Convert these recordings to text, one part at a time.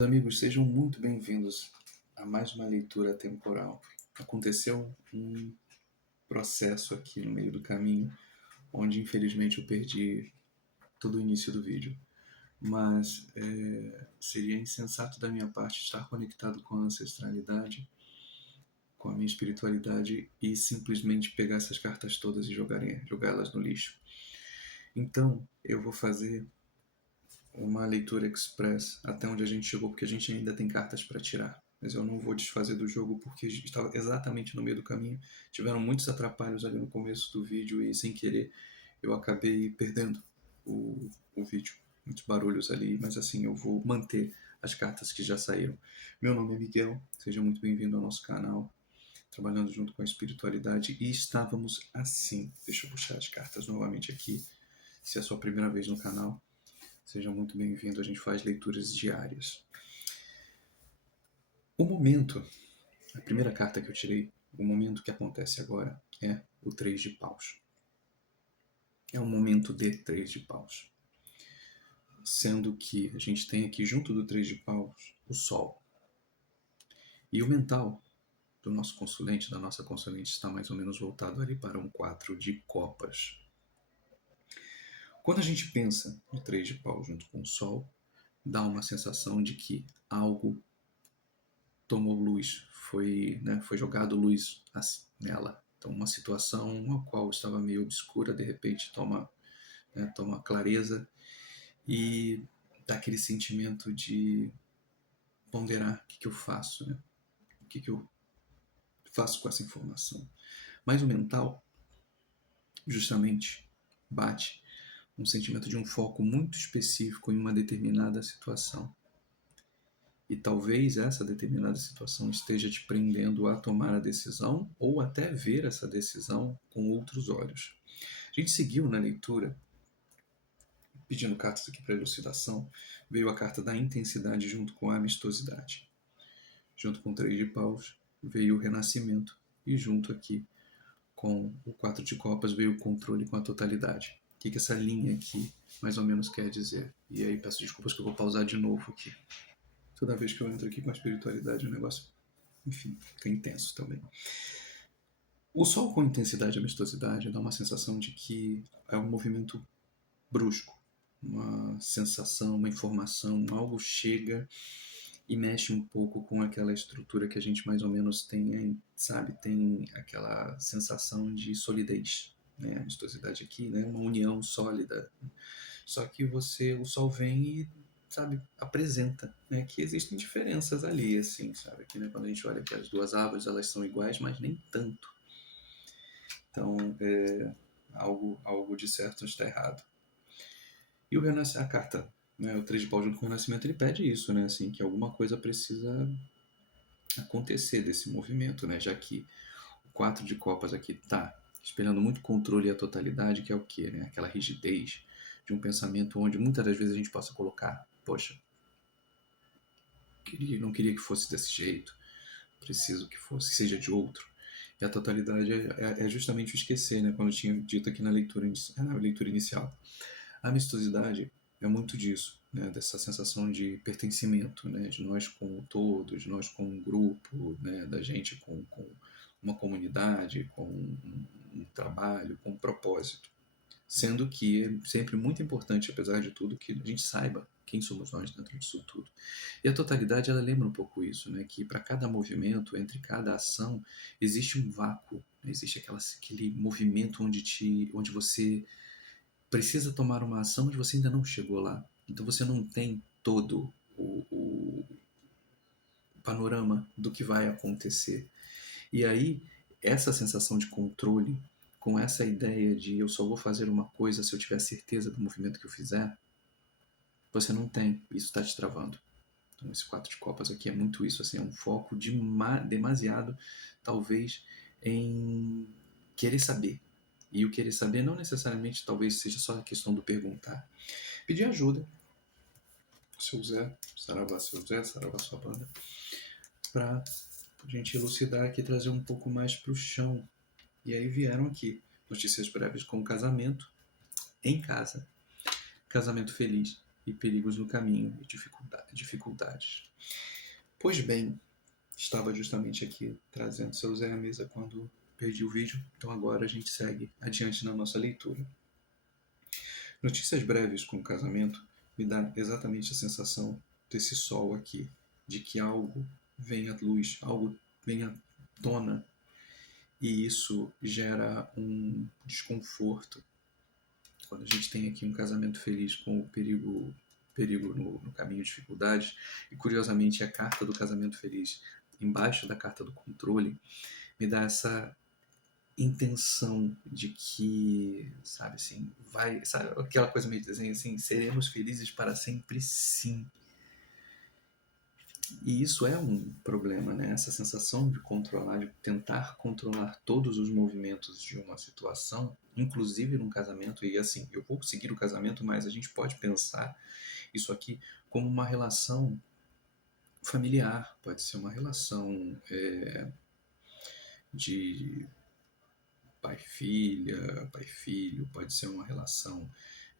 Amigos, sejam muito bem-vindos a mais uma leitura temporal. Aconteceu um processo aqui no meio do caminho, onde infelizmente eu perdi todo o início do vídeo. Mas seria insensato da minha parte estar conectado com a ancestralidade, com a minha espiritualidade e simplesmente pegar essas cartas todas e jogá-las no lixo. Então, eu vou fazer uma leitura express até onde a gente chegou, porque a gente ainda tem cartas para tirar. Mas eu não vou desfazer do jogo porque estava exatamente no meio do caminho. Tiveram muitos atrapalhos ali no começo do vídeo e sem querer eu acabei perdendo o vídeo. Muitos barulhos ali, mas assim, eu vou manter as cartas que já saíram. Meu nome é Miguel, seja muito bem-vindo ao nosso canal, trabalhando junto com a espiritualidade. E estávamos assim. Deixa eu puxar as cartas novamente aqui, se é a sua primeira vez no canal. Seja muito bem-vindo, a gente faz leituras diárias. O momento, a primeira carta que eu tirei, o momento que acontece agora é o 3 de paus. É um momento de 3 de paus. Sendo que a gente tem aqui junto do 3 de paus o Sol. E o mental do nosso consulente, da nossa consulente, está mais ou menos voltado ali para um 4 de copas. Quando a gente pensa no 3 de paus junto com o Sol, dá uma sensação de que algo tomou luz, foi jogado luz nela. Então, uma situação a qual estava meio obscura, de repente toma clareza e dá aquele sentimento de ponderar o que eu faço, né? O que eu faço com essa informação. Mas o mental, justamente, bate um sentimento de um foco muito específico em uma determinada situação. E talvez essa determinada situação esteja te prendendo a tomar a decisão ou até ver essa decisão com outros olhos. A gente seguiu na leitura, pedindo cartas aqui para elucidação, veio a carta da intensidade junto com a amistosidade. Junto com o 3 de paus veio o renascimento e junto aqui com o 4 de copas veio o controle com a totalidade. O que essa linha aqui mais ou menos quer dizer? E aí peço desculpas que eu vou pausar de novo aqui. Toda vez que eu entro aqui com a espiritualidade, o negócio, enfim, fica intenso também. O Sol com intensidade e amistosidade dá uma sensação de que é um movimento brusco, uma sensação, uma informação, algo chega e mexe um pouco com aquela estrutura que a gente mais ou menos tem, sabe? Tem aquela sensação de solidez, né? A amistosidade aqui, né? Uma união sólida. Só que o Sol vem e, sabe, apresenta, né, que existem diferenças ali, assim, sabe? Aqui, né, quando a gente olha que as duas árvores, elas são iguais, mas nem tanto. Então, algo de certo está errado. E a carta, né, o 3 de pau junto com o Renascimento, ele pede isso, né, assim, que alguma coisa precisa acontecer desse movimento, né, já que o 4 de copas aqui está espelhando muito controle e a totalidade, que é o quê, né, aquela rigidez de um pensamento onde muitas das vezes a gente possa colocar, poxa, não queria que fosse desse jeito, preciso que seja de outro. E a totalidade é justamente o esquecer, né? Como eu tinha dito aqui na leitura inicial. A amistosidade é muito disso, né? Dessa sensação de pertencimento, né? De nós com o todo, de nós com um grupo, né? Da gente com uma comunidade, com um trabalho, com um propósito. Sendo que é sempre muito importante, apesar de tudo, que a gente saiba quem somos nós dentro disso tudo. E a totalidade, ela lembra um pouco isso, né? Que para cada movimento, entre cada ação, existe um vácuo, né? Existe aquele movimento onde você precisa tomar uma ação, mas você ainda não chegou lá. Então você não tem todo o panorama do que vai acontecer. E aí, essa sensação de controle, com essa ideia de eu só vou fazer uma coisa se eu tiver certeza do movimento que eu fizer, você não tem. Isso está te travando. Então, esse 4 de copas aqui é muito isso, assim, é um foco demasiado, talvez, em querer saber. E o querer saber não necessariamente, talvez, seja só a questão do perguntar. Pedir ajuda, seu Zé, saravá seu Zé, saravá sua banda, para a gente elucidar aqui, trazer um pouco mais para o chão. E aí vieram aqui notícias breves com casamento em casa, casamento feliz e perigos no caminho e dificuldades. Pois bem, estava justamente aqui trazendo seu Zé à mesa quando perdi o vídeo, então agora a gente segue adiante na nossa leitura. Notícias breves com o casamento me dá exatamente a sensação desse sol aqui, de que algo vem à luz, algo vem à tona, e isso gera um desconforto. Quando a gente tem aqui um casamento feliz com o perigo no caminho de dificuldades, e curiosamente a carta do casamento feliz embaixo da carta do controle, me dá essa intenção de que, sabe assim, sabe aquela coisa meio dizendo assim, seremos felizes para sempre, sim. E isso é um problema, né? Essa sensação de controlar, de tentar controlar todos os movimentos de uma situação, inclusive num casamento, e assim, eu vou seguir o casamento, mas a gente pode pensar isso aqui como uma relação familiar, pode ser uma relação de pai-filho, pode ser uma relação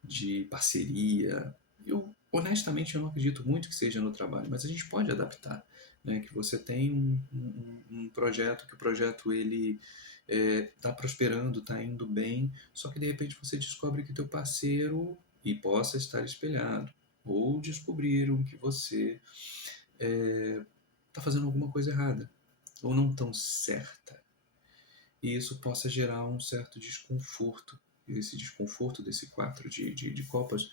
de parceria. Eu, honestamente, eu não acredito muito que seja no trabalho, mas a gente pode adaptar, né? Que você tem um projeto, que o projeto ele está prosperando, está indo bem, só que de repente você descobre que teu parceiro e possa estar espelhado, ou descobriram que você está fazendo alguma coisa errada, ou não tão certa, e isso possa gerar um certo desconforto. E esse desconforto desse 4 de copas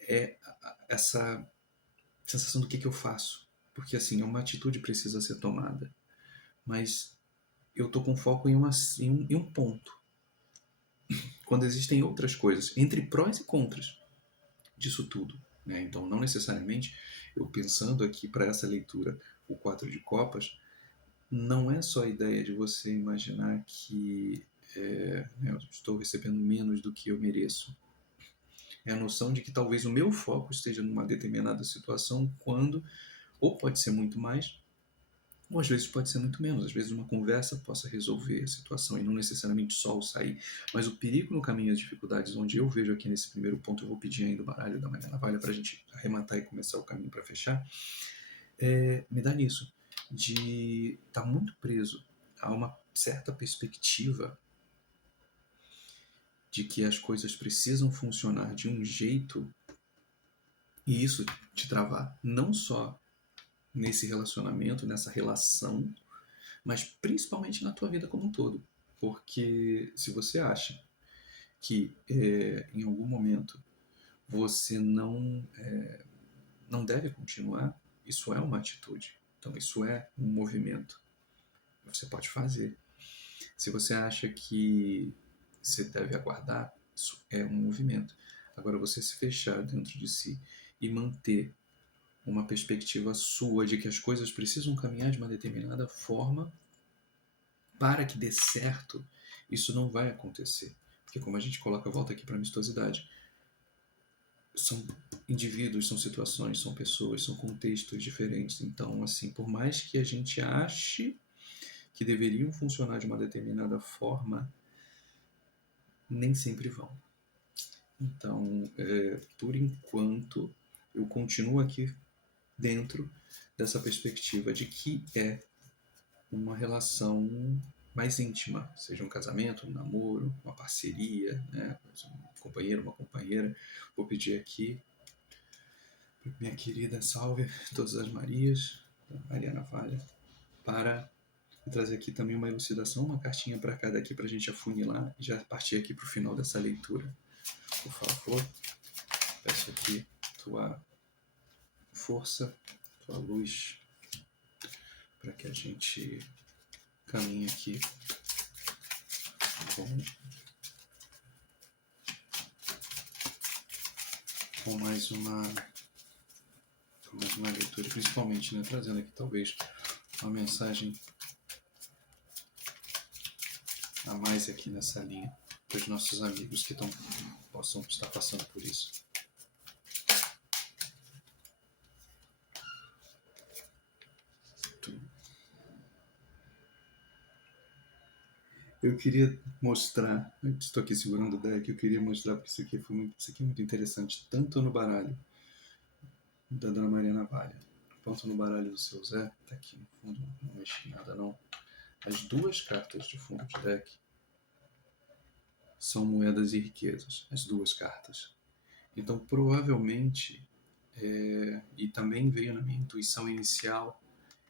é essa sensação do que eu faço. Porque assim, uma atitude precisa ser tomada, mas eu estou com foco em um ponto. Quando existem outras coisas, entre prós e contras disso tudo. Né? Então, não necessariamente eu pensando aqui para essa leitura o 4 de copas, não é só a ideia de você imaginar que eu estou recebendo menos do que eu mereço. É a noção de que talvez o meu foco esteja numa determinada situação quando, ou pode ser muito mais, ou às vezes pode ser muito menos. Às vezes uma conversa possa resolver a situação e não necessariamente só o sair. Mas o perigo no caminho às dificuldades, onde eu vejo aqui nesse primeiro ponto, eu vou pedir ainda o baralho da Maria Navalha para a gente arrematar e começar o caminho para fechar, me dá nisso, de estar muito preso a uma certa perspectiva de que as coisas precisam funcionar de um jeito e isso te travar não só nesse relacionamento, nessa relação, mas principalmente na tua vida como um todo. Porque se você acha que em algum momento você não deve continuar, isso é uma atitude. Então isso é um movimento. Você pode fazer. Se você acha que você deve aguardar, isso é um movimento. Agora, você se fechar dentro de si e manter uma perspectiva sua de que as coisas precisam caminhar de uma determinada forma para que dê certo, isso não vai acontecer. Porque como a gente coloca, volta aqui para a amistosidade, são indivíduos, são situações, são pessoas, são contextos diferentes. Então, assim, por mais que a gente ache que deveriam funcionar de uma determinada forma, nem sempre vão. Então, por enquanto, eu continuo aqui dentro dessa perspectiva de que é uma relação mais íntima, seja um casamento, um namoro, uma parceria, né? Um companheiro, uma companheira. Vou pedir aqui, minha querida, salve todas as Marias, da Maria Navalha, para trazer aqui também uma elucidação, uma cartinha para cada aqui para a gente afunilar e já partir aqui para o final dessa leitura. Por favor, peço aqui tua força, tua luz, para que a gente caminhe aqui com mais uma leitura, principalmente, né, trazendo aqui talvez uma mensagem a mais aqui nessa linha para os nossos amigos que possam estar passando por isso. Eu queria mostrar, estou aqui segurando o deck, eu queria mostrar porque isso aqui é muito interessante, tanto no baralho da Dona Maria Navalha. Ponto no baralho do seu Zé, tá aqui no fundo, não mexi em nada não. As duas cartas de fundo de deck são moedas e riquezas, as duas cartas. Então, provavelmente, e também veio na minha intuição inicial,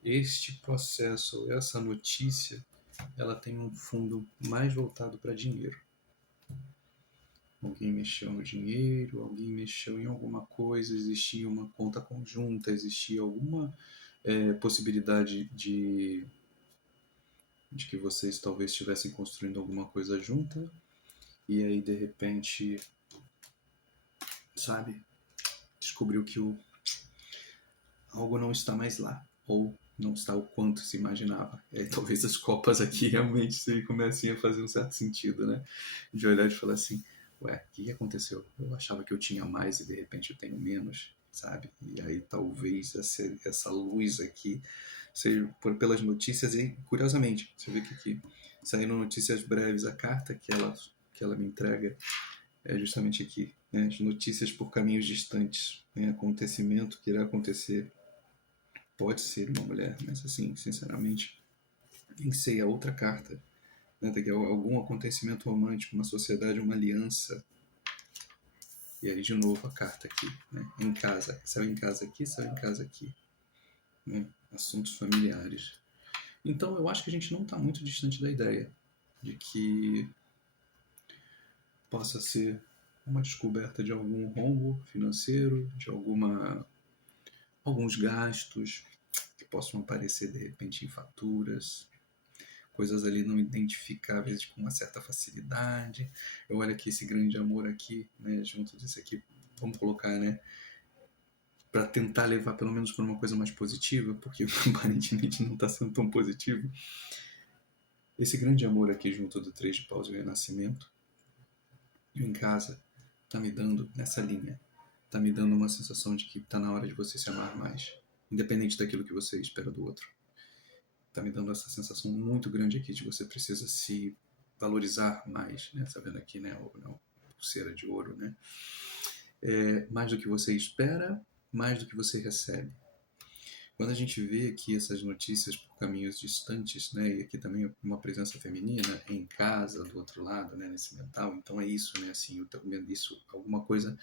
este processo, essa notícia, ela tem um fundo mais voltado para dinheiro. Alguém mexeu no dinheiro, alguém mexeu em alguma coisa, existia uma conta conjunta, existia alguma possibilidade de que vocês talvez estivessem construindo alguma coisa junta, e aí de repente, sabe, descobriu que algo não está mais lá, ou não está o quanto se imaginava. E aí, talvez as copas aqui realmente comecem a fazer um certo sentido, né? De olhar e falar assim, ué, o que aconteceu? Eu achava que eu tinha mais e de repente eu tenho menos, sabe? E aí talvez essa luz aqui seja pelas notícias e, curiosamente, você vê que aqui saíram notícias breves, a carta que ela me entrega é justamente aqui, né? As notícias por caminhos distantes, né? Acontecimento que irá acontecer. Pode ser uma mulher, mas assim, sinceramente, nem sei, a outra carta, né? Daqui algum acontecimento romântico, uma sociedade, uma aliança. E aí de novo a carta aqui, né? Em casa, saiu em casa aqui, saiu em casa aqui, né? Assuntos familiares. Então eu acho que a gente não está muito distante da ideia de que possa ser uma descoberta de algum rombo financeiro, de alguns gastos que possam aparecer de repente em faturas, coisas ali não identificáveis com uma certa facilidade. Eu olho aqui esse grande amor aqui, né, junto desse aqui, vamos colocar, né, para tentar levar pelo menos para uma coisa mais positiva, porque aparentemente não está sendo tão positivo. Esse grande amor aqui junto do 3 de paus e o renascimento, eu em casa, tá me dando nessa linha, tá me dando uma sensação de que tá na hora de você se amar mais, independente daquilo que você espera do outro. Tá me dando essa sensação muito grande aqui de você precisa se valorizar mais, né? Tá vendo aqui, né? A pulseira de ouro, né? Mais do que você espera, mais do que você recebe. Quando a gente vê aqui essas notícias por caminhos distantes, né? E aqui também uma presença feminina em casa, do outro lado, né? Nesse mental. Então é isso, né? Assim, isso, alguma coisa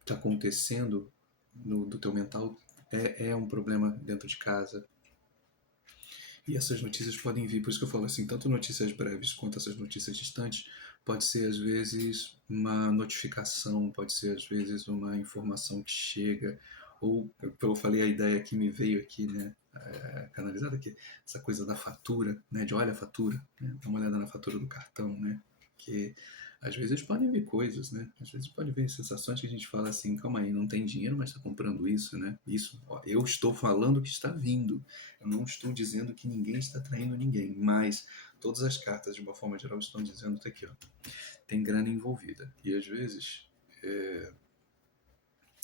está acontecendo do teu mental é um problema dentro de casa. E essas notícias podem vir, por isso que eu falo assim, tanto notícias breves quanto essas notícias distantes, pode ser às vezes uma notificação, pode ser às vezes uma informação que chega, ou, como eu falei, a ideia que me veio aqui, né, canalizada aqui, essa coisa da fatura, né, de olha a fatura, né, dá uma olhada na fatura do cartão, né, que às vezes podem vir coisas, né? Às vezes pode vir sensações que a gente fala assim, calma aí, não tem dinheiro, mas está comprando isso, né? Isso, ó, eu estou falando que está vindo. Eu não estou dizendo que ninguém está traindo ninguém, mas todas as cartas, de uma forma geral, estão dizendo que aqui, ó, tem grana envolvida. E às vezes é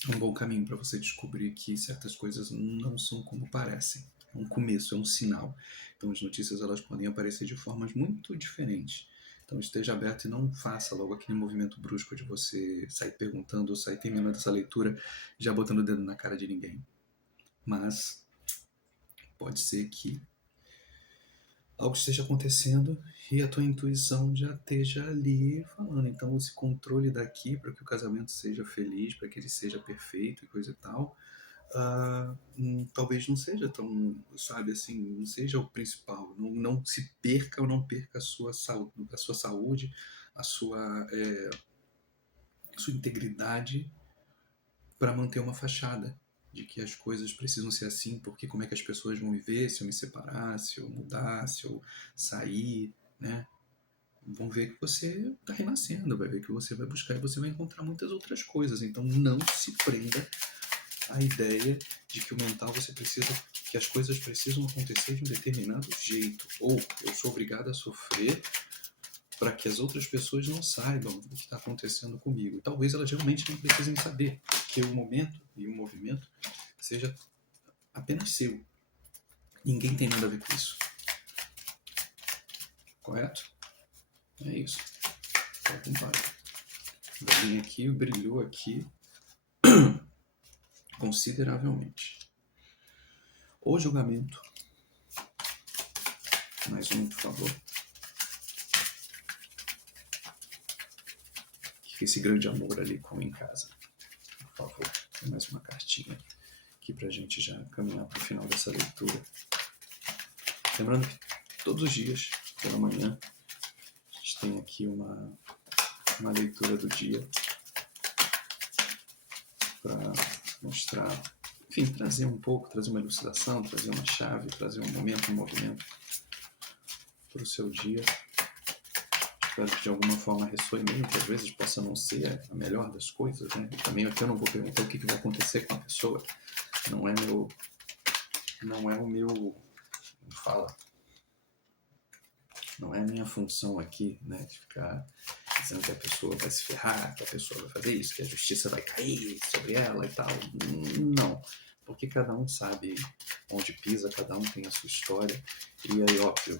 um bom caminho para você descobrir que certas coisas não são como parecem. É um começo, é um sinal. Então as notícias elas podem aparecer de formas muito diferentes. Então esteja aberto e não faça logo aquele movimento brusco de você sair perguntando ou sair terminando essa leitura já botando o dedo na cara de ninguém. Mas pode ser que algo esteja acontecendo e a tua intuição já esteja ali falando. Então esse controle daqui para que o casamento seja feliz, para que ele seja perfeito e coisa e tal, talvez não seja tão, sabe, assim, não seja o principal. Não se perca ou não perca a sua saúde, a sua integridade para manter uma fachada de que as coisas precisam ser assim, porque como é que as pessoas vão viver se eu me separar, se eu mudar, se eu sair, né? Vão ver que você está renascendo, vai ver que você vai buscar e você vai encontrar muitas outras coisas. Então não se prenda à ideia de que o mental você precisa, que as coisas precisam acontecer de um determinado jeito, ou eu sou obrigado a sofrer para que as outras pessoas não saibam o que está acontecendo comigo. Talvez elas realmente não precisem saber, porque o momento e o movimento seja apenas seu. Ninguém tem nada a ver com isso. Correto? É isso. Vamos embora. O velhinho aqui brilhou aqui. consideravelmente. O julgamento. Mais um, por favor. Que esse grande amor ali como em casa. Por favor, tem mais uma cartinha aqui pra gente já caminhar pro final dessa leitura. Lembrando que todos os dias, pela manhã, a gente tem aqui uma leitura do dia para mostrar, enfim, trazer um pouco, trazer uma elucidação, trazer uma chave, trazer um momento, um movimento para o seu dia. Espero que de alguma forma ressoe, mesmo que às vezes possa não ser a melhor das coisas, né? Também aqui eu não vou perguntar o que vai acontecer com a pessoa. Não é o meu, como fala, não é a minha função aqui, né, de ficar dizendo que a pessoa vai se ferrar, que a pessoa vai fazer isso, que a justiça vai cair sobre ela e tal. Não, porque cada um sabe onde pisa, cada um tem a sua história. E aí, óbvio,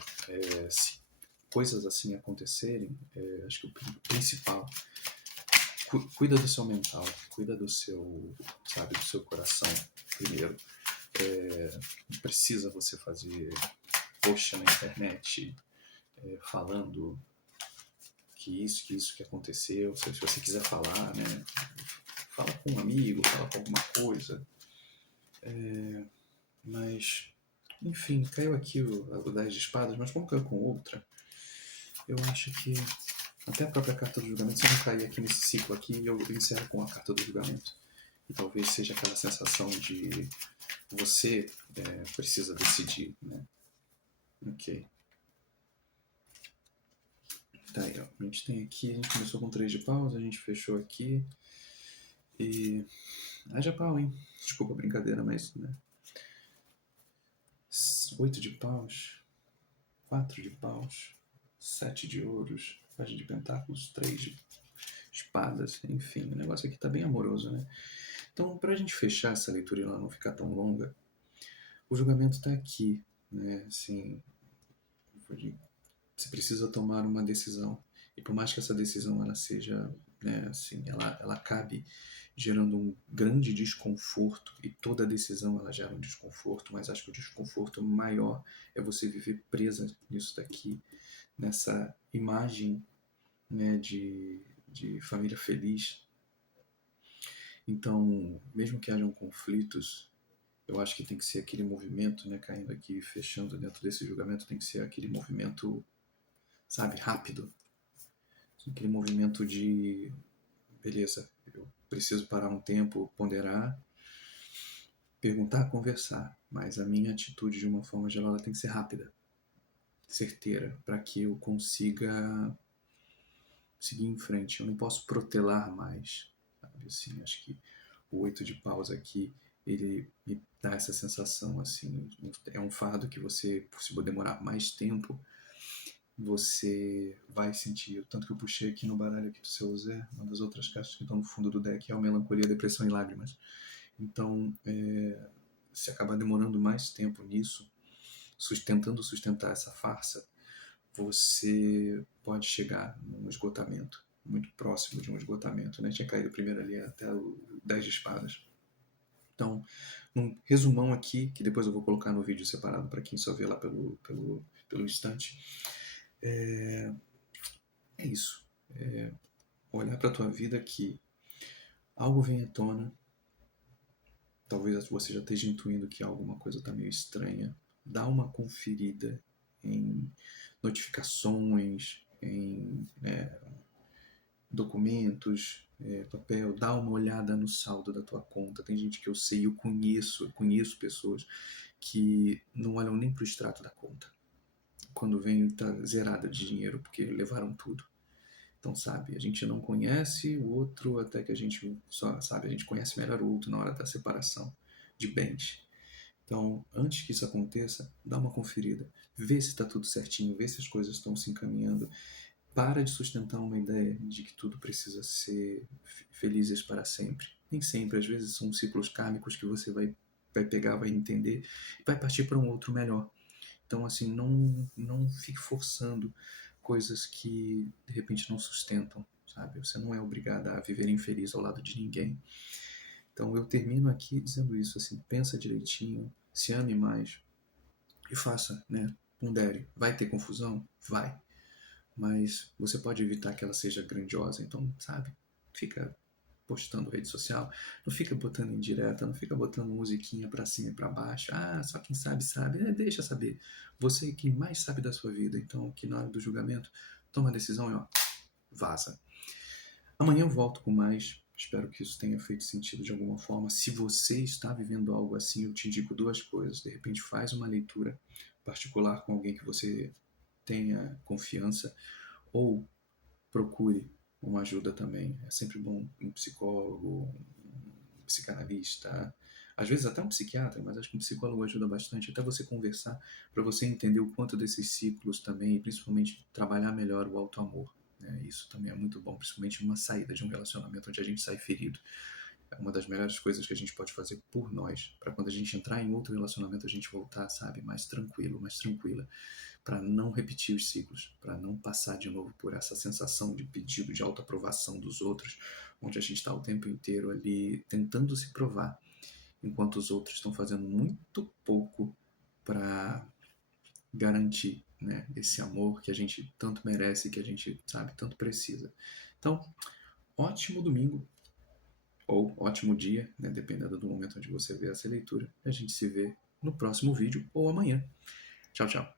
se coisas assim acontecerem, acho que o principal, cuida do seu mental, cuida do seu, sabe, do seu coração primeiro. Não precisa você fazer post na internet falando que isso que aconteceu. Se você quiser falar, né, fala com um amigo, fala com alguma coisa. Mas, enfim, caiu aqui o 10 de espadas, mas como caiu com outra, eu acho que até a própria carta do julgamento, se eu não cair aqui nesse ciclo aqui, eu encerro com a carta do julgamento. E talvez seja aquela sensação de você precisa decidir, né? Ok. Tá aí, ó. A gente tem aqui, a gente começou com 3 de paus, a gente fechou aqui. E... haja pau, hein? Desculpa a brincadeira, mas, né? 8 de paus, 4 de paus, 7 de ouros, página de pentáculos, 3 de espadas, enfim, o negócio aqui tá bem amoroso, né? Então, pra gente fechar essa leitura e ela não ficar tão longa, o julgamento tá aqui, né? Assim, você precisa tomar uma decisão. E por mais que essa decisão ela seja, né, assim, ela acabe gerando um grande desconforto, e toda decisão ela gera um desconforto, mas acho que o desconforto maior é você viver presa nisso daqui, nessa imagem, né, de família feliz. Então, mesmo que hajam conflitos, eu acho que tem que ser aquele movimento, né, caindo aqui, fechando dentro desse julgamento, tem que ser aquele movimento, sabe, rápido. Aquele movimento de, beleza, eu preciso parar um tempo, ponderar, perguntar, conversar, mas a minha atitude, de uma forma geral, ela tem que ser rápida, certeira, para que eu consiga seguir em frente. Eu não posso protelar mais, sabe? Assim, acho que o 8 de paus aqui, ele me dá essa sensação, assim, é um fardo que você, se for demorar mais tempo, você vai sentir. Tanto que eu puxei aqui no baralho aqui do seu Zé, uma das outras cartas que estão no fundo do deck é o Melancolia, Depressão e Lágrimas. Então, se acabar demorando mais tempo nisso, tentando sustentar essa farsa, você pode chegar num esgotamento, muito próximo de um esgotamento, né? Tinha caído primeiro ali até o 10 de espadas. Então, um resumão aqui, que depois eu vou colocar no vídeo separado para quem só vê lá pelo instante. É isso. Olhar para a tua vida que algo vem à tona, talvez você já esteja intuindo que alguma coisa está meio estranha. Dá uma conferida em notificações, em documentos, papel, dá uma olhada no saldo da tua conta. Tem gente que eu sei, eu conheço pessoas que não olham nem para o extrato da conta. Quando vem, tá zerada de dinheiro, porque levaram tudo. Então, sabe, a gente não conhece o outro até que a gente só, sabe, a gente conhece melhor o outro na hora da separação de bens. Então, antes que isso aconteça, dá uma conferida. Vê se está tudo certinho, vê se as coisas estão se encaminhando. Para de sustentar uma ideia de que tudo precisa ser felizes para sempre. Nem sempre, às vezes são ciclos kármicos que você vai pegar, vai entender e vai partir para um outro melhor. Então, assim, não fique forçando coisas que, de repente, não sustentam, sabe? Você não é obrigada a viver infeliz ao lado de ninguém. Então eu termino aqui dizendo isso, assim, pensa direitinho, se ame mais e faça, né? Pondere. Vai ter confusão? Vai. Mas você pode evitar que ela seja grandiosa, então, sabe? Fica postando rede social, não fica botando indireta, não fica botando musiquinha pra cima e pra baixo. Ah, só quem sabe, sabe. Deixa saber. Você que mais sabe da sua vida, então, que na hora do julgamento, toma a decisão e ó, vaza. Amanhã eu volto com mais. Espero que isso tenha feito sentido de alguma forma. Se você está vivendo algo assim, eu te indico duas coisas. De repente, faz uma leitura particular com alguém que você tenha confiança ou procure uma ajuda também. É sempre bom um psicólogo, um psicanalista, às vezes até um psiquiatra, mas acho que um psicólogo ajuda bastante, até você conversar, para você entender o quanto desses ciclos também, e principalmente trabalhar melhor o auto-amor. Né? Isso também é muito bom, principalmente uma saída de um relacionamento onde a gente sai ferido. É uma das melhores coisas que a gente pode fazer por nós, para quando a gente entrar em outro relacionamento a gente voltar, sabe, mais tranquilo, mais tranquila, para não repetir os ciclos, para não passar de novo por essa sensação de pedido de autoaprovação dos outros, onde a gente está o tempo inteiro ali tentando se provar, enquanto os outros estão fazendo muito pouco para garantir, né, esse amor que a gente tanto merece, que a gente, sabe, tanto precisa. Então, ótimo domingo, ou ótimo dia, né, dependendo do momento onde você vê essa leitura. A gente se vê no próximo vídeo ou amanhã. Tchau, tchau.